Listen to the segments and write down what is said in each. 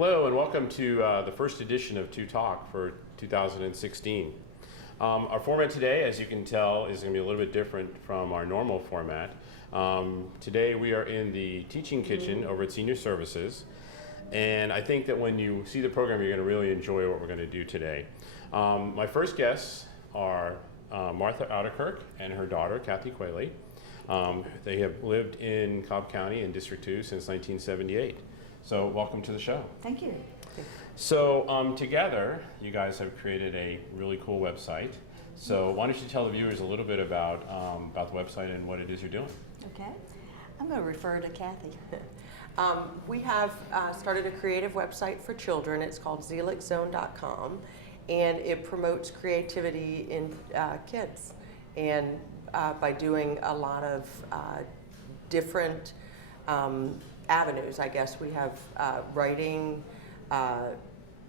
Hello and welcome to the first edition of 2 Talk for 2016. Our format today, as you can tell, is going to be a little bit different from our normal format. Today we are in the teaching kitchen over at Senior Services, and I think that when you see the program you're going to really enjoy what we're going to do today. My first guests are Martha Ouderkirk and her daughter Kathy Quayle. They have lived in Cobb County in District 2 since 1978. So welcome to the show. Thank you. So together, you guys have created a really cool website. So why don't you tell the viewers a little bit about the website and what it is you're doing? Okay. I'm going to refer to Kathy. We have started a creative website for children. It's called zelixzone.com, and it promotes creativity in kids. And by doing a lot of different avenues, I guess. We have writing,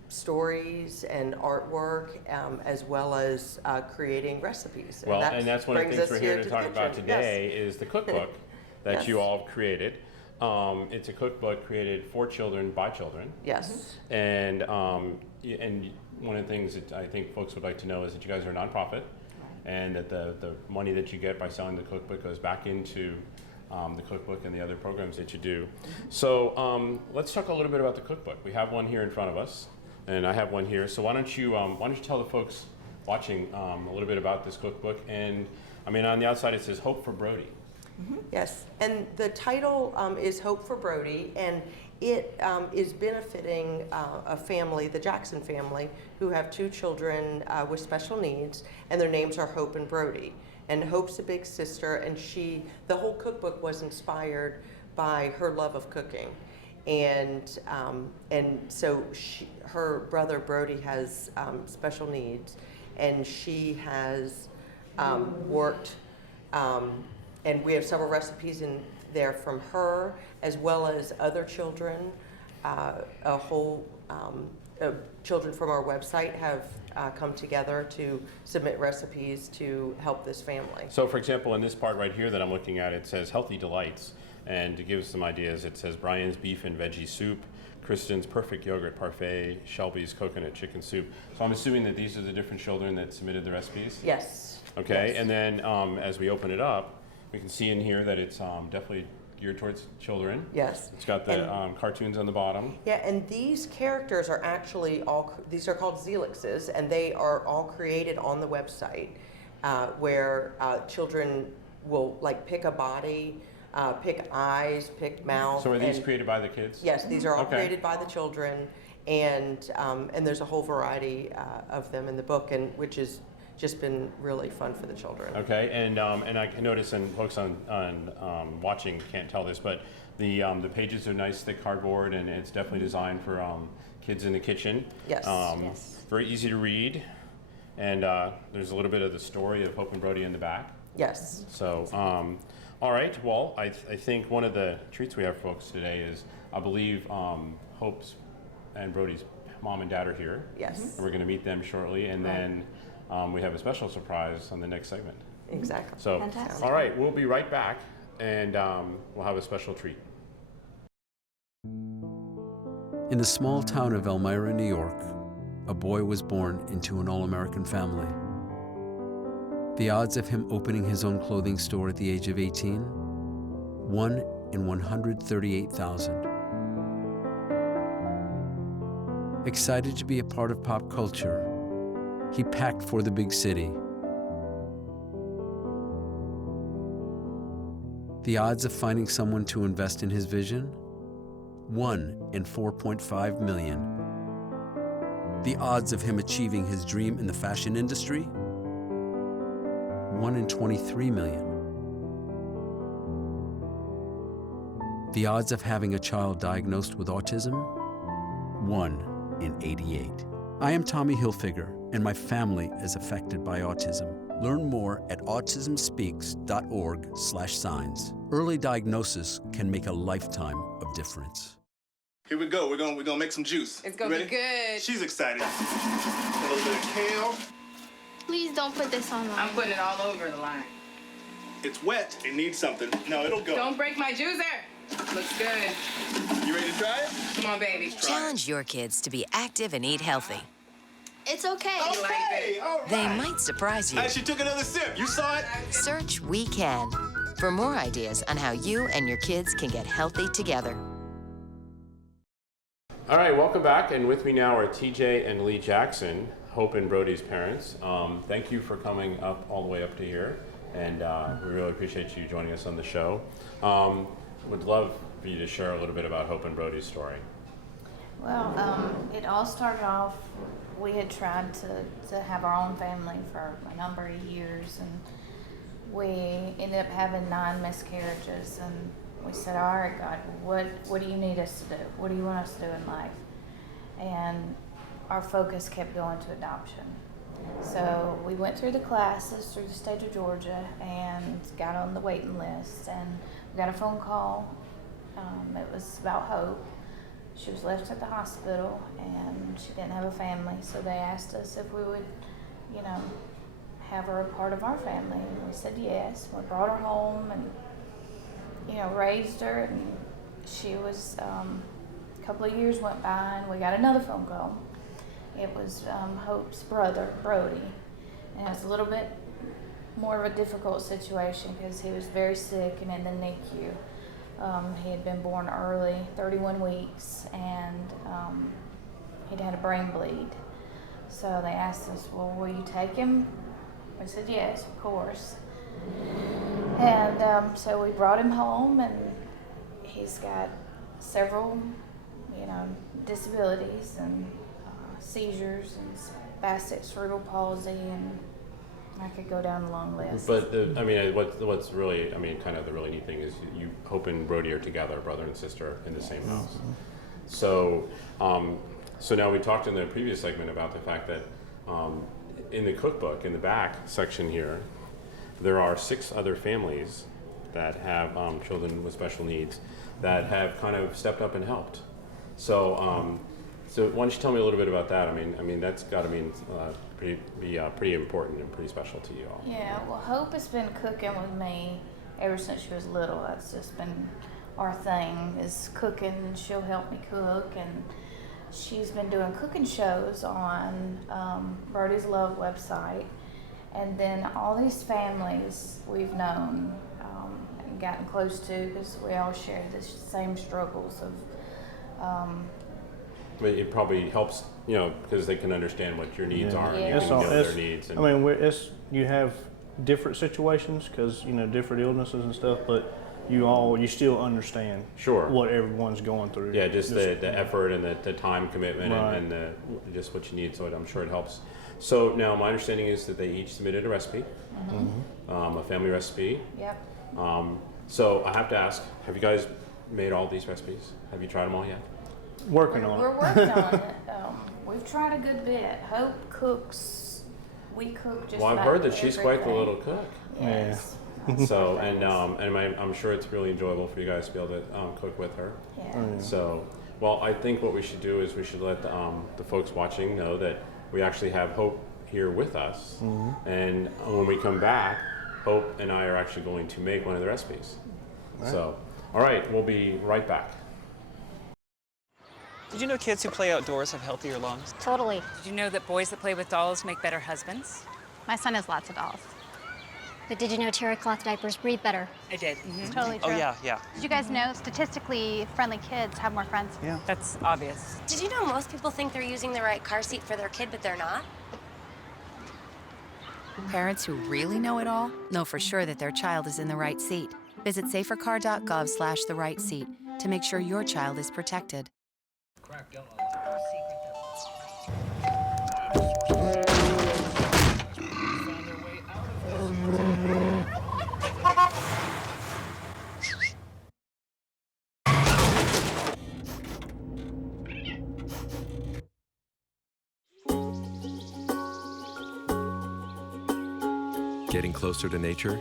stories and artwork, as well as creating recipes. Well, and that's one of the things we're here to talk about today is the cookbook that you all have created. It's a cookbook created for children by children. Yes. And one of the things that I think folks would like to know is that you guys are a nonprofit, and that the money that you get by selling the cookbook goes back into the cookbook and the other programs that you do. So let's talk a little bit about the cookbook. We have one here in front of us, and I have one here. So why don't you tell the folks watching a little bit about this cookbook? And I mean, on the outside it says Hope for Brody. Yes, and the title is Hope for Brody, and it is benefiting a family, the Jackson family, who have 2 children with special needs, and their names are Hope and Brody. And Hope's a big sister, and the whole cookbook was inspired by her love of cooking. And so her brother Brody has special needs, and she has worked, and we have several recipes in there from her, as well as other children. Children from our website have come together to submit recipes to help this family. So for example, in this part right here that I'm looking at, it says Healthy Delights. And to give some ideas, it says Brian's Beef and Veggie Soup, Kristen's Perfect Yogurt Parfait, Shelby's Coconut Chicken Soup. So I'm assuming that these are the different children that submitted the recipes? Yes. Okay, Yes. and then as we open it up, we can see in here that it's definitely geared towards children. Yes. It's got the cartoons on the bottom. Yeah, and these characters are actually these are called Zelixes, and they are all created on the website, where children will pick a body, pick eyes, pick mouth. So are these created by the kids? Yes, these are all created by the children, and there's a whole variety of them in the book, and which is just been really fun for the children. Okay, and I can notice, and folks on watching can't tell this, but the pages are nice, thick cardboard, and it's definitely designed for kids in the kitchen. Yes. Yes. Very easy to read, and there's a little bit of the story of Hope and Brody in the back. Yes. So, all right. Well, I think one of the treats we have for folks today is, I believe, Hope's and Brody's mom and dad are here. Yes. And we're going to meet them shortly, and then we have a special surprise on the next segment. Exactly. So, Fantastic. all right, we'll be right back, and we'll have a special treat. In the small town of Elmira, New York, a boy was born into an all-American family. The odds of him opening his own clothing store at the age of 18? 1 in 138,000. Excited to be a part of pop culture, he packed for the big city. The odds of finding someone to invest in his vision? 1 in 4.5 million. The odds of him achieving his dream in the fashion industry? 1 in 23 million. The odds of having a child diagnosed with autism? 1 in 88. I am Tommy Hilfiger, and my family is affected by autism. Learn more at autismspeaks.org/signs. Early diagnosis can make a lifetime of difference. Here we go. We're gonna make some juice. It's gonna You be ready? good. She's excited. A little bit of kale. Please don't put this on I'm putting it all over the line. It's wet. It needs something. No, it'll go. Don't break my juicer. Looks good. You ready to try it? Come on, baby. Challenge your kids to be active and eat healthy. It's okay. Okay, all right. They might surprise you. Hey, she took another sip. You saw it? Search We Can for more ideas on how you and your kids can get healthy together. All right, welcome back. And with me now are TJ and Lee Jackson, Hope and Brody's parents. Thank you for coming up all the way up to here. And we really appreciate you joining us on the show. Would love for you to share a little bit about Hope and Brody's story. Well, it all started off, we had tried to have our own family for a number of years, and we ended up having 9 miscarriages, and we said, all right, God, what do you need us to do? What do you want us to do in life? And our focus kept going to adoption. So we went through the classes through the state of Georgia and got on the waiting list, and we got a phone call. It was about Hope. She was left at the hospital and she didn't have a family, so they asked us if we would, have her a part of our family. And we said yes. We brought her home and, raised her, and she was, a couple of years went by and we got another phone call. It was Hope's brother, Brody, and it was a little bit more of a difficult situation because he was very sick and in the NICU. He had been born early, 31 weeks, and he'd had a brain bleed. So they asked us, well, will you take him? We said yes, of course. And so we brought him home, and he's got several, disabilities and seizures and spastic cerebral palsy, and I could go down a long list. But what's really, kind of the really neat thing is you, Hope and Brody are together, brother and sister, in the same house. So, so now we talked in the previous segment about the fact that in the cookbook, in the back section here, there are 6 other families that have children with special needs that have kind of stepped up and helped. So, so why don't you tell me a little bit about that? I mean that's got to be pretty important and pretty special to you all. Yeah, well, Hope has been cooking with me ever since she was little. That's just been our thing, is cooking, and she'll help me cook. And she's been doing cooking shows on Brody's Love website. And then all these families we've known and gotten close to, because we all share the same struggles of But it probably helps, because they can understand what your needs are, and you can know their needs. And you have different situations because different illnesses and stuff, but you still understand what everyone's going through. Yeah, just the effort and the time commitment, right, and just what you need. So I'm sure it helps. So now my understanding is that they each submitted a recipe, a family recipe. Yep. So I have to ask, have you guys made all these recipes? Have you tried them all yet? We're working on it. We've tried a good bit. Hope cooks. We cook just. Well, I've heard that she's quite the little cook. Yes. Yeah. So and I'm sure it's really enjoyable for you guys to be able to cook with her. Yeah. So, well, I think what we should do is we should let the folks watching know that we actually have Hope here with us, and when we come back, Hope and I are actually going to make one of the recipes. Right. So, all right, we'll be right back. Did you know kids who play outdoors have healthier lungs? Totally. Did you know that boys that play with dolls make better husbands? My son has lots of dolls. But did you know terry cloth diapers breathe better? I did. It's totally true. Oh, yeah. Did you guys know statistically friendly kids have more friends? Yeah. That's obvious. Did you know most people think they're using the right car seat for their kid, but they're not? Parents who really know it all know for sure that their child is in the right seat. Visit safercar.gov/the right seat to make sure your child is protected. Getting closer to nature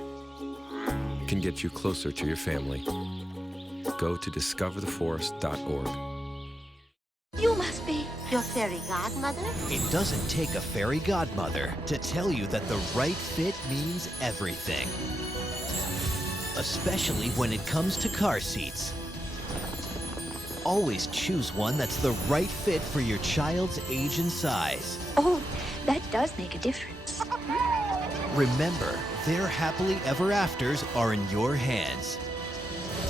can get you closer to your family. Go to discovertheforest.org. You must be your fairy godmother? It doesn't take a fairy godmother to tell you that the right fit means everything. Especially when it comes to car seats. always choose one that's the right fit for your child's age and size. Oh, that does make a difference. Remember, their happily ever afters are in your hands.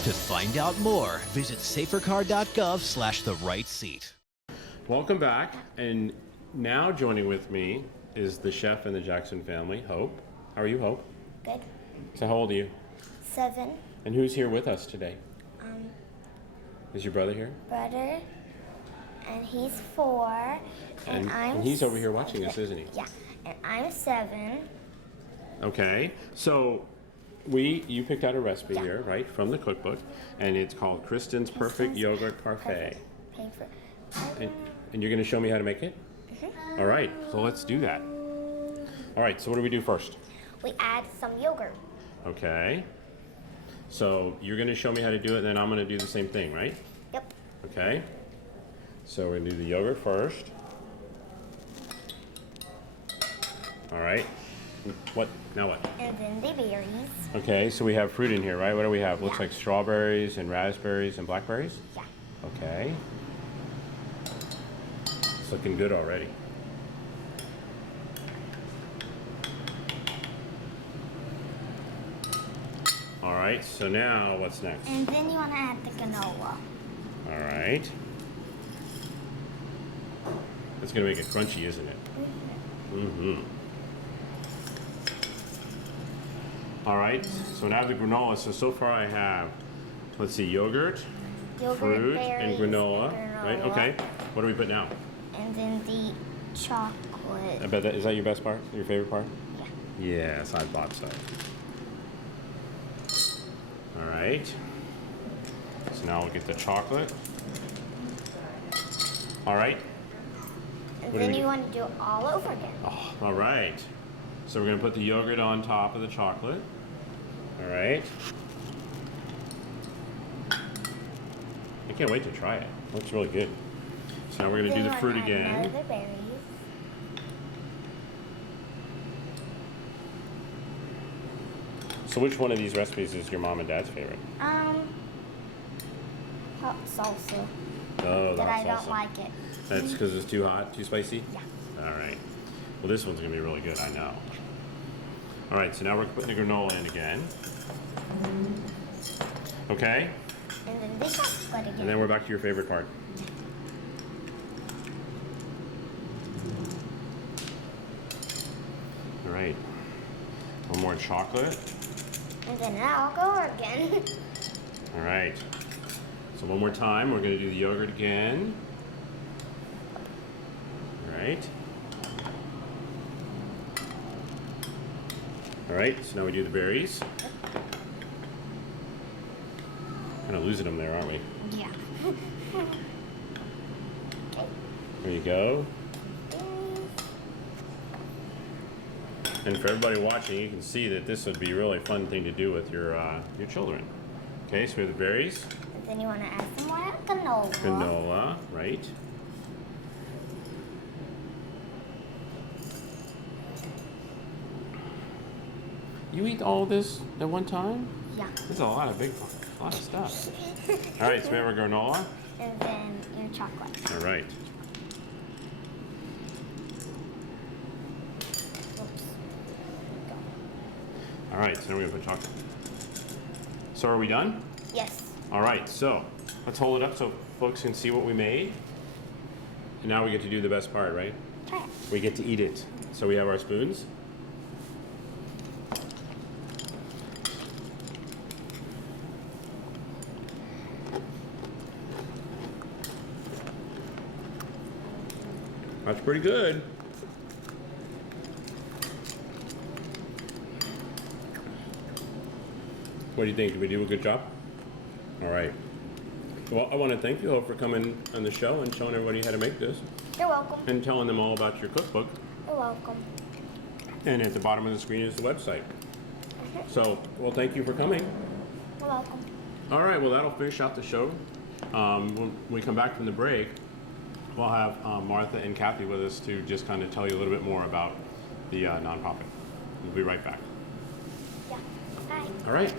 To find out more, visit safercar.gov/the-right-seat. Welcome back, and now joining with me is the chef in the Jackson family, Hope. How are you, Hope? Good. So how old are you? 7. And who's here with us today? Is your brother here? Brother, and he's 4, And he's over here watching us, isn't he? Yeah, and I'm 7. Okay, so you picked out a recipe here, right, from the cookbook, and it's called Kristen's Perfect Yogurt Parfait. And you're going to show me how to make it? All right, so let's do that. All right, so what do we do first? We add some yogurt. Okay. So you're going to show me how to do it, and then I'm going to do the same thing, right? Yep. Okay. So we're going to do the yogurt first. All right. Now what? And then the berries. Okay, so we have fruit in here, right? What do we have? Looks like strawberries and raspberries and blackberries? Yeah. Okay. It's looking good already. All right, so now what's next? And then you want to add the granola. All right. It's going to make it crunchy, isn't it? Mm-hmm. All right, so now the granola. So far I have, let's see, yogurt, fruit, berries, and granola. Right, okay. What do we put now? And then the chocolate. I bet is that your best part? Your favorite part? Yeah. Yes, I thought so. All right. So now we'll get the chocolate. All right. And then you want to do it all over again. Oh, all right. So we're going to put the yogurt on top of the chocolate. All right. I can't wait to try it. It looks really good. So now we're going to do the fruit again. The berries. So which one of these recipes is your mom and dad's favorite? Hot salsa. Oh, But that's I don't like it. That's because it's too hot, too spicy? Yeah. All right. Well, this one's going to be really good, I know. All right, so now we're putting the granola in again. Okay? And then the chocolate again. And then we're back to your favorite part. All right. One more chocolate. And then I'll go again. All right. So one more time, we're going to do the yogurt again. All right. All right, so now we do the berries. Kind of losing them there, aren't we? Yeah. There you go. And for everybody watching, you can see that this would be a really fun thing to do with your children. Okay, so we have the berries. And then you want to add some more granola. Granola, right. You eat all this at one time? Yeah. That's a lot of stuff. All right, so we have our granola. And then your chocolate. All right. All right, so now we're gonna put chocolate. So are we done? Yes. All right, so let's hold it up so folks can see what we made. And now we get to do the best part, right? Try it. We get to eat it. So we have our spoons. That's pretty good. What do you think? Did we do a good job? All right. Well, I want to thank you all for coming on the show and showing everybody how to make this. You're welcome. And telling them all about your cookbook. You're welcome. And at the bottom of the screen is the website. So, well, thank you for coming. You're welcome. All right, well, that'll finish out the show. When we come back from the break, we'll have Martha and Kathy with us to just kind of tell you a little bit more about the nonprofit. We'll be right back. Yeah. Bye. All right.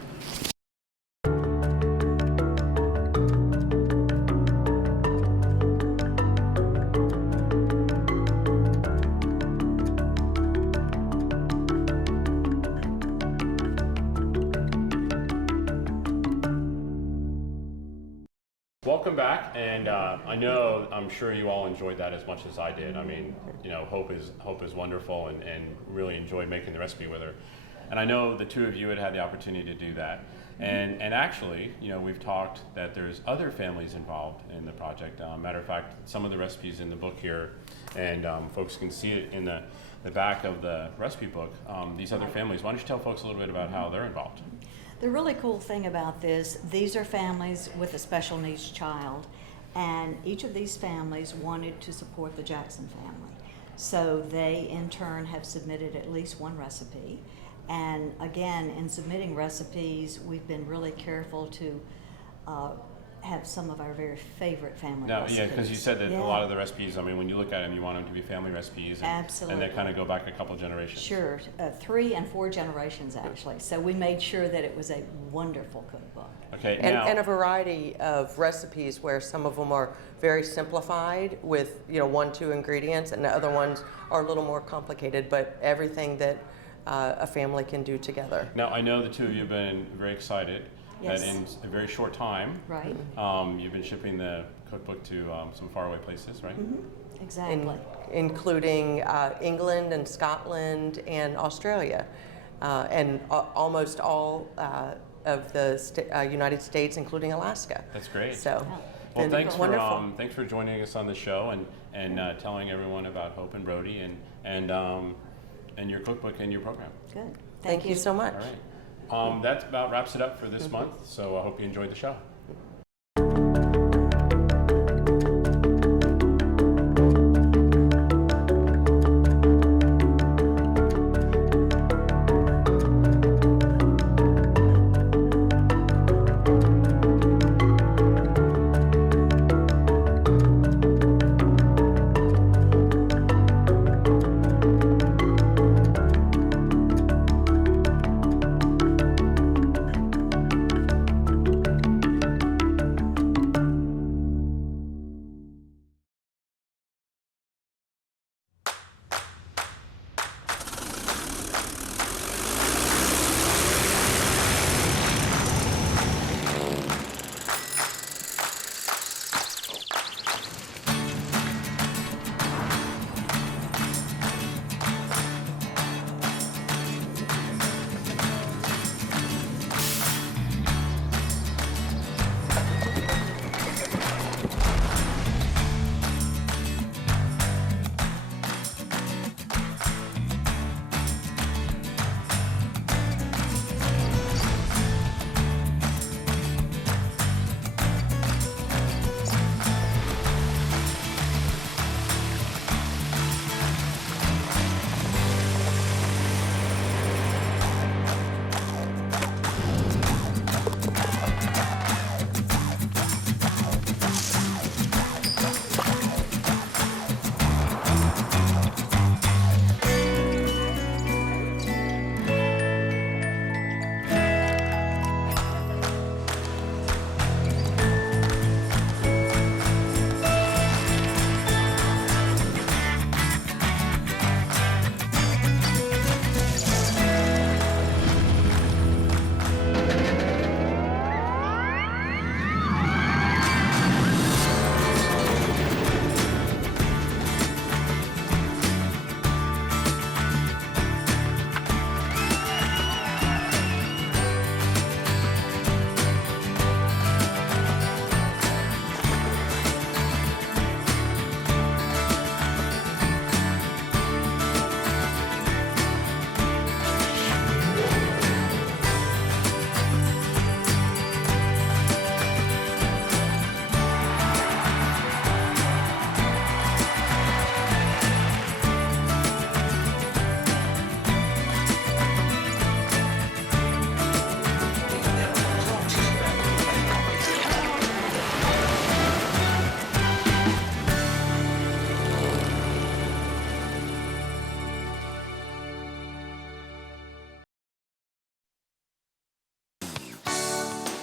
welcome back, and I'm sure you all enjoyed that as much as I did. I mean, Hope is wonderful, and really enjoyed making the recipe with her. And I know the two of you had the opportunity to do that. And actually, we've talked that there's other families involved in the project. Matter of fact, some of the recipes in the book here, and folks can see it in the back of the recipe book, these other families. Why don't you tell folks a little bit about how they're involved? The really cool thing about this, these are families with a special needs child, and each of these families wanted to support the Jackson family. So they, in turn, have submitted at least one recipe. And again, in submitting recipes, we've been really careful to have some of our very favorite family recipes. Yeah, because you said that a lot of the recipes, I mean, when you look at them, you want them to be family recipes. Absolutely. And they kind of go back a couple generations. Sure, 3 and 4 generations actually. So we made sure that it was a wonderful cookbook. Okay, and a variety of recipes where some of them are very simplified with 1-2 ingredients, and the other ones are a little more complicated, but everything that a family can do together. Now, I know the two of you have been very excited that in a very short time, right? You've been shipping the cookbook to some faraway places, right? Mm-hmm. Exactly. Including England and Scotland and Australia, and almost all of the United States, including Alaska. That's great. So, well, thanks for joining us on the show and telling everyone about Hope and Brody and your cookbook and your program. Good. Thank you so much. All right. That about wraps it up for this month, so I hope you enjoyed the show.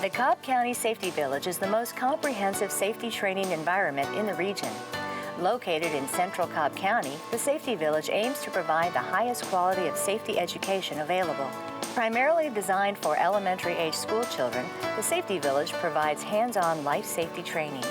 The Cobb County Safety Village is the most comprehensive safety training environment in the region. Located in central Cobb County, the Safety Village aims to provide the highest quality of safety education available. Primarily designed for elementary-age school children, the Safety Village provides hands-on life safety training.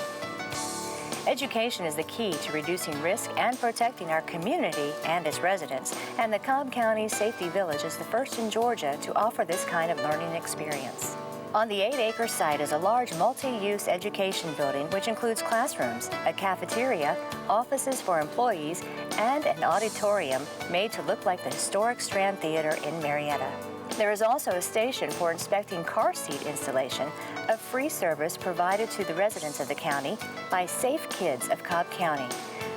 Education is the key to reducing risk and protecting our community and its residents, and the Cobb County Safety Village is the first in Georgia to offer this kind of learning experience. On the 8-acre site is a large multi-use education building which includes classrooms, a cafeteria, offices for employees, and an auditorium made to look like the historic Strand Theater in Marietta. There is also a station for inspecting car seat installation, a free service provided to the residents of the county by Safe Kids of Cobb County,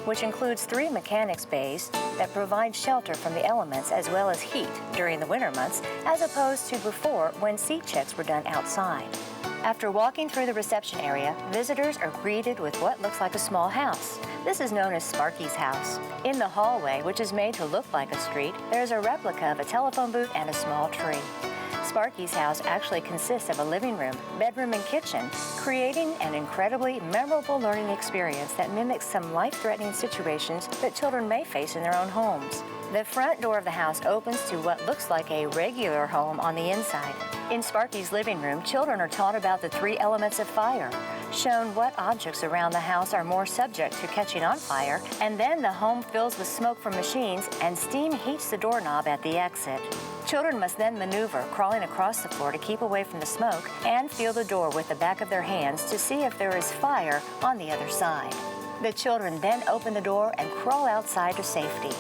which includes 3 mechanics bays that provide shelter from the elements as well as heat during the winter months, as opposed to before when seat checks were done outside. After walking through the reception area, visitors are greeted with what looks like a small house. This is known as Sparky's house. In the hallway, which is made to look like a street, there is a replica of a telephone booth and a small tree. Sparky's house actually consists of a living room, bedroom, and kitchen, creating an incredibly memorable learning experience that mimics some life-threatening situations that children may face in their own homes. The front door of the house opens to what looks like a regular home on the inside. In Sparky's living room, children are taught about the 3 elements of fire, shown what objects around the house are more subject to catching on fire, and then the home fills with smoke from machines and steam heats the doorknob at the exit. Children must then maneuver, crawling across the floor to keep away from the smoke, and feel the door with the back of their hands to see if there is fire on the other side. The children then open the door and crawl outside to safety.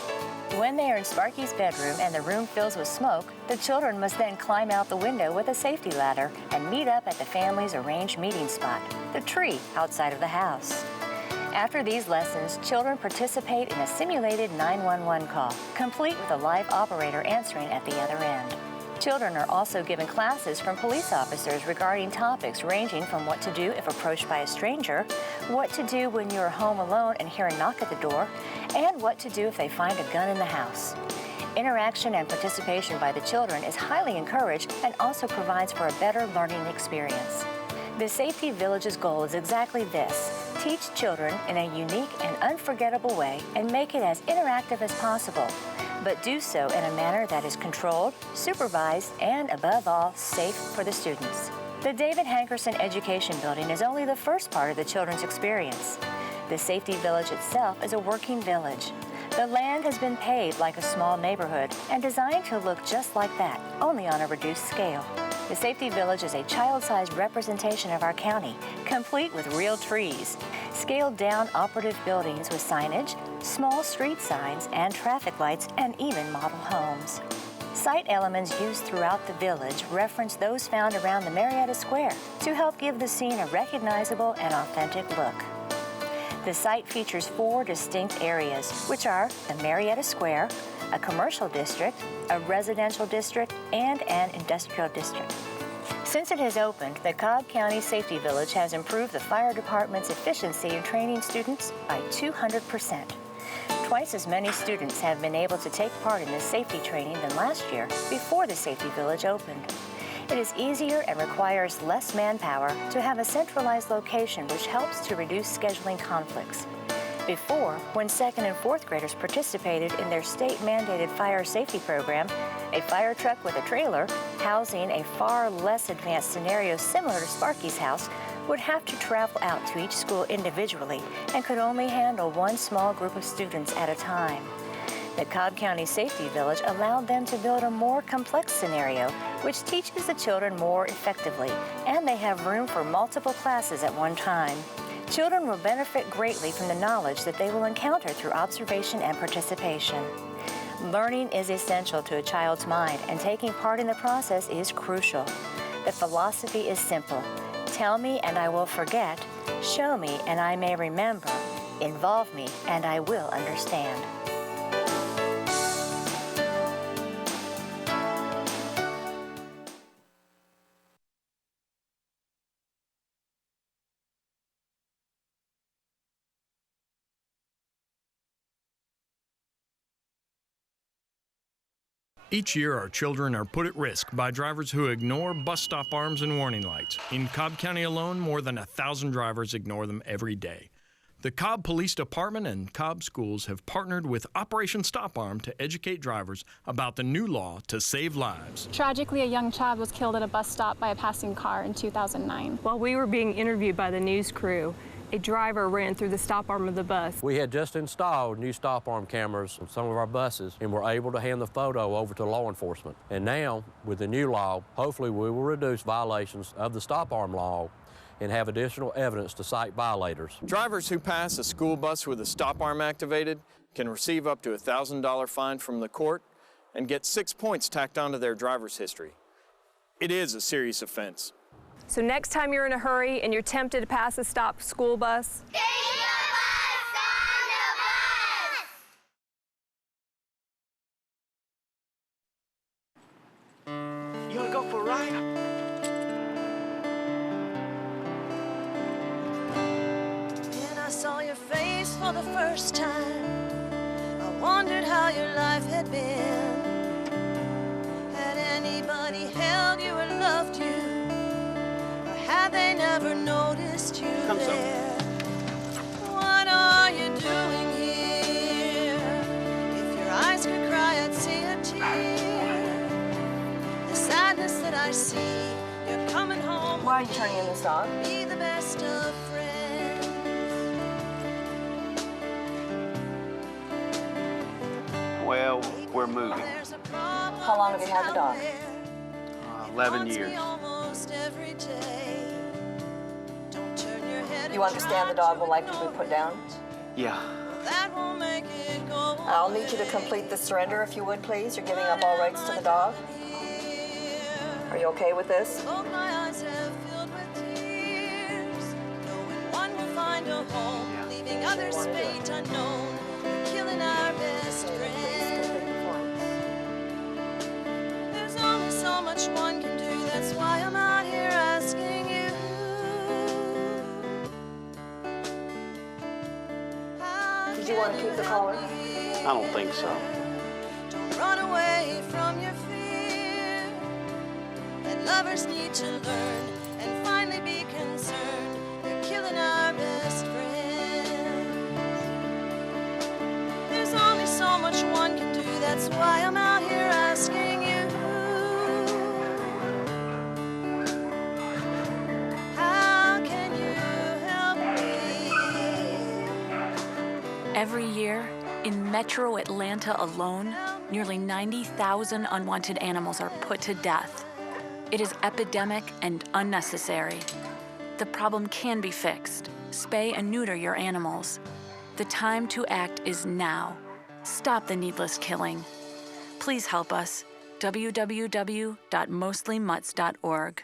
When they are in Sparky's bedroom and the room fills with smoke, the children must then climb out the window with a safety ladder and meet up at the family's arranged meeting spot, the tree outside of the house. After these lessons, children participate in a simulated 911 call, complete with a live operator answering at the other end. Children are also given classes from police officers regarding topics ranging from what to do if approached by a stranger, what to do when you're home alone and hear a knock at the door, and what to do if they find a gun in the house. Interaction and participation by the children is highly encouraged and also provides for a better learning experience. The Safety Village's goal is exactly this: teach children in a unique and unforgettable way and make it as interactive as possible, but do so in a manner that is controlled, supervised, and above all, safe for the students. The David Hankerson Education Building is only the first part of the children's experience. The Safety Village itself is a working village. The land has been paved like a small neighborhood and designed to look just like that, only on a reduced scale. The Safety Village is a child-sized representation of our county, complete with real trees, scaled-down operative buildings with signage, small street signs and traffic lights, and even model homes. Site elements used throughout the village reference those found around the Marietta Square to help give the scene a recognizable and authentic look. The site features 4 distinct areas, which are the Marietta Square, a commercial district, a residential district, and an industrial district. Since it has opened, the Cobb County Safety Village has improved the fire department's efficiency in training students by 200%. Twice as many students have been able to take part in this safety training than last year before the Safety Village opened. It is easier and requires less manpower to have a centralized location, which helps to reduce scheduling conflicts. Before, when 2nd and 4th graders participated in their state-mandated fire safety program, a fire truck with a trailer housing a far less advanced scenario similar to Sparky's house would have to travel out to each school individually and could only handle one small group of students at a time. The Cobb County Safety Village allowed them to build a more complex scenario, which teaches the children more effectively, and they have room for multiple classes at one time. Children will benefit greatly from the knowledge that they will encounter through observation and participation. Learning is essential to a child's mind, and taking part in the process is crucial. The philosophy is simple: tell me and I will forget, show me and I may remember, involve me and I will understand. Each year, our children are put at risk by drivers who ignore bus stop arms and warning lights. In Cobb County alone, more than 1,000 drivers ignore them every day. The Cobb Police Department and Cobb Schools have partnered with Operation Stop Arm to educate drivers about the new law to save lives. Tragically, a young child was killed at a bus stop by a passing car in 2009. While we were being interviewed by the news crew, a driver ran through the stop arm of the bus. We had just installed new stop arm cameras on some of our buses and were able to hand the photo over to law enforcement. And now, with the new law, hopefully we will reduce violations of the stop arm law and have additional evidence to cite violators. Drivers who pass a school bus with a stop arm activated can receive up to a $1,000 fine from the court and get 6 points tacked onto their driver's history. It is a serious offense. So next time you're in a hurry and you're tempted to pass a stopped school bus, You wanna go for a ride? I saw your face for the first time. I wondered how your life had been. Had anybody held you or loved you? Or had they never noticed you there? What are you doing here? If your eyes could cry, I'd see a tear. The sadness that I see, you're coming home. Why are you turning in this dog? Be the best of friends. Well, we're moving. How long have you had the dog? 11 years. You understand the dog will likely be put down? Yeah. I'll need you to complete the surrender if you would, please. You're giving up all rights to the dog. Are you okay with this? Both my eyes have filled with tears. Knowing one will find a home, leaving others fate unknown. We're killing our best friends. There's only so much one can do. That's why I'm out here asking you. Did you want to keep the collar? I don't think so. Don't run away from your fear. That lovers need to learn and finally be concerned. They're killing our best friends. There's only so much one can do. That's why I'm out here asking you. How can you help me? Every year, in metro Atlanta alone, nearly 90,000 unwanted animals are put to death. It is epidemic and unnecessary. The problem can be fixed. Spay and neuter your animals. The time to act is now. Stop the needless killing. Please help us. www.mostlymutts.org.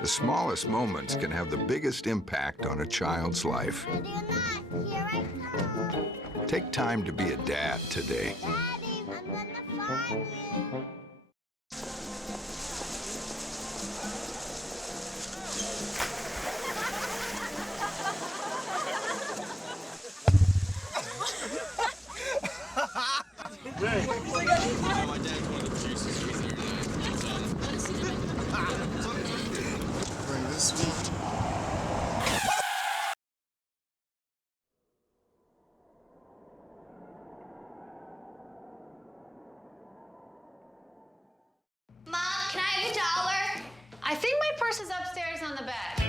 The smallest moments can have the biggest impact on a child's life. Take time to be a dad today. Bring this sweet. Mom, can I have $1? I think my purse is upstairs on the bed.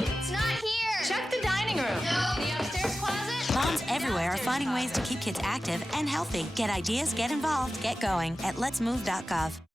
It's not here. Check the dining room. No, the upstairs closet. Moms everywhere are finding ways to keep kids active and healthy. Get ideas, get involved, get going at letsmove.gov.